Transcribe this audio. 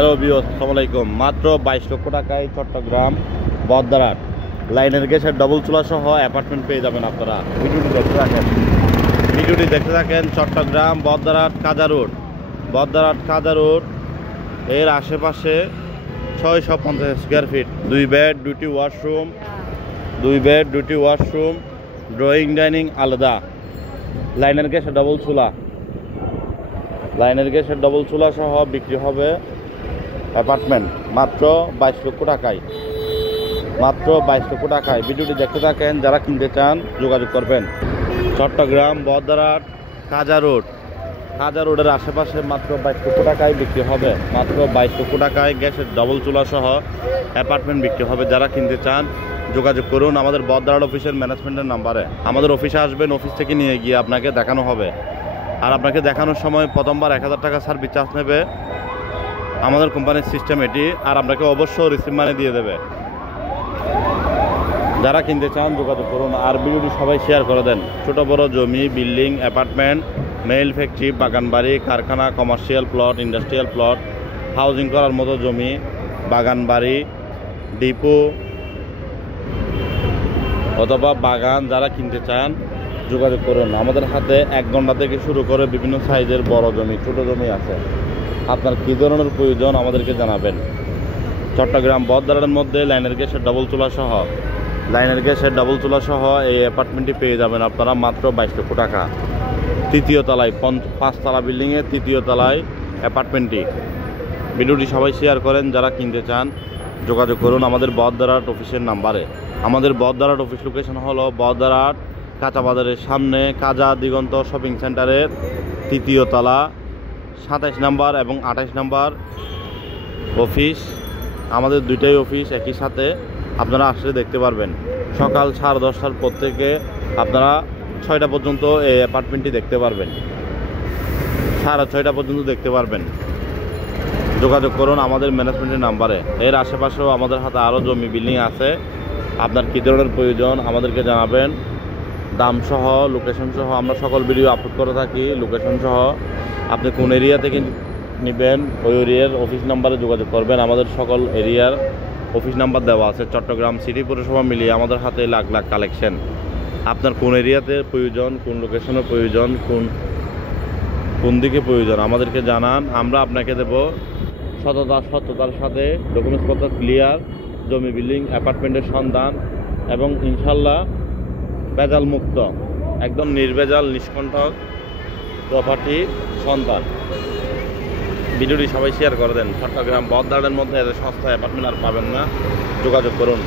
Hello viewers, আসসালামু আলাইকুম। মাত্র 22 লক্ষ টাকায় চট্টগ্রাম বদদারাট লাইনের গ্যাসের ডবল চুলা সহ অ্যাপার্টমেন্ট পেয়ে যাবেন আপনারা। ভিডিওটি দেখতে থাকেন। চট্টগ্রাম বদদারাট কাজা রোড এর আশেপাশে 650 স্কোয়ার ফিট, 2 বেড 2টি ওয়াশরুম, ড্রয়িং ডাইনিং আলাদা, লাইনের গ্যাসের ডবল চুলা সহ বিক্রি হবে অ্যাপার্টমেন্ট মাত্র 22 লক্ষ টাকায়। ভিডিওটি দেখতে থাকেন। যারা কিনতে চান যোগাযোগ করবেন। চট্টগ্রাম বদদারাট কাজা রোডের আশেপাশে মাত্র 22 লক্ষ টাকায় বিক্রি হবে। মাত্র 22 লক্ষ টাকায় গ্যাসের ডবল চুলা সহ অ্যাপার্টমেন্ট বিক্রি হবে। যারা কিনতে চান যোগাযোগ করুন আমাদের বদদারাট অফিসের ম্যানেজমেন্টের নাম্বারে। আমাদের অফিসে আসবেন, অফিস থেকে নিয়ে গিয়ে আপনাকে দেখানো হবে। আর আপনাকে দেখানোর সময় প্রথমবার 1000 টাকা সার্ভিস চার্জ নেবে আমাদের কোম্পানির সিস্টেম এটি। আর আপনাকে অবশ্যই রিসিভ মানি দিয়ে দেবে। যারা কিনতে চান যোগাযোগ করুন। আর ভিডিওটি সবাই শেয়ার করে দেন। ছোট বড় জমি, বিল্ডিং, অ্যাপার্টমেন্ট, মেইল ফ্যাক্টরি, বাগান বাড়ি, কারখানা, commercial plot, industrial plot, housing করার মতো জমি, বাগান বাড়ি, ডিপো অথবা বাগান, যারা কিনতে চান যোগাযোগ করুন। আমাদের হাতে 1 ঘন্টা থেকে শুরু করে বিভিন্ন সাইজের বড় জমি, ছোট জমি আছে। আপনার কী ধরনের প্রয়োজন আমাদেরকে জানাবেন। চট্টগ্রাম বদদারাটের মধ্যে লাইনের গ্যাসের ডবল চুলা সহ এই অ্যাপার্টমেন্টটি পেয়ে যাবেন আপনারা মাত্র 22 লক্ষ টাকা। 3য় তলায়, 5 তলা বিল্ডিংয়ে 3য় তলায় অ্যাপার্টমেন্টটি। ভিডিওটি সবাই শেয়ার করেন। যারা কিনতে চান যোগাযোগ করুন আমাদের বদদারাট অফিসের নাম্বারে। আমাদের বদদারাট অফিস লোকেশন হলো বদদারাট কাঁচা বাজারের সামনে কাজা দিগন্ত শপিং সেন্টারের 3য় তলা, 27 নম্বর এবং 28 নম্বর অফিস। আমাদের দুইটাই অফিস একই সাথে। আপনারা আসলে দেখতে পারবেন। সকাল 10:30টার পর থেকে আপনারা 6টা পর্যন্ত এই অ্যাপার্টমেন্টটি দেখতে পারবেন। 6:30 পর্যন্ত দেখতে পারবেন। যোগাযোগ করুন আমাদের ম্যানেজমেন্টের নাম্বারে। এর আশেপাশেও আমাদের হাতে আরও জমি, বিল্ডিং আছে। আপনার কী ধরনের প্রয়োজন আমাদেরকে জানাবেন। দাম সহ, লোকেশন সহ আমরা সকল ভিডিও আপলোড করে থাকি। লোকেশন সহ আপনি কোন এরিয়া থেকে নেবেন ওই এরিয়ার অফিস নাম্বারে যোগাযোগ করবেন। আমাদের সকল এরিয়ার অফিস নাম্বার দেওয়া আছে। চট্টগ্রাম সিটি পৌরসভা মিলিয়ে আমাদের হাতে লাখ লাখ কালেকশন। আপনার কোন এরিয়াতে প্রয়োজন, কোন লোকেশনে প্রয়োজন, কোন দিকে প্রয়োজন আমাদেরকে জানান। আমরা আপনাকে দেব সততার সাথে ডকুমেন্টসপত্র ক্লিয়ার, জমি, বিল্ডিং, অ্যাপার্টমেন্টের সন্ধান এবং ইনশাল্লাহ ভেজাল মুক্ত, একদম নির্ভেজাল নিষ্কণ্ঠক প্রপার্টি সন্ধান। ভিডিওটি সবাই শেয়ার করে দেন। চট্টগ্রাম বদদারাটের মধ্যে এত সস্তা অ্যাপার্টমেন্ট আর পাবেন না। যোগাযোগ করুন।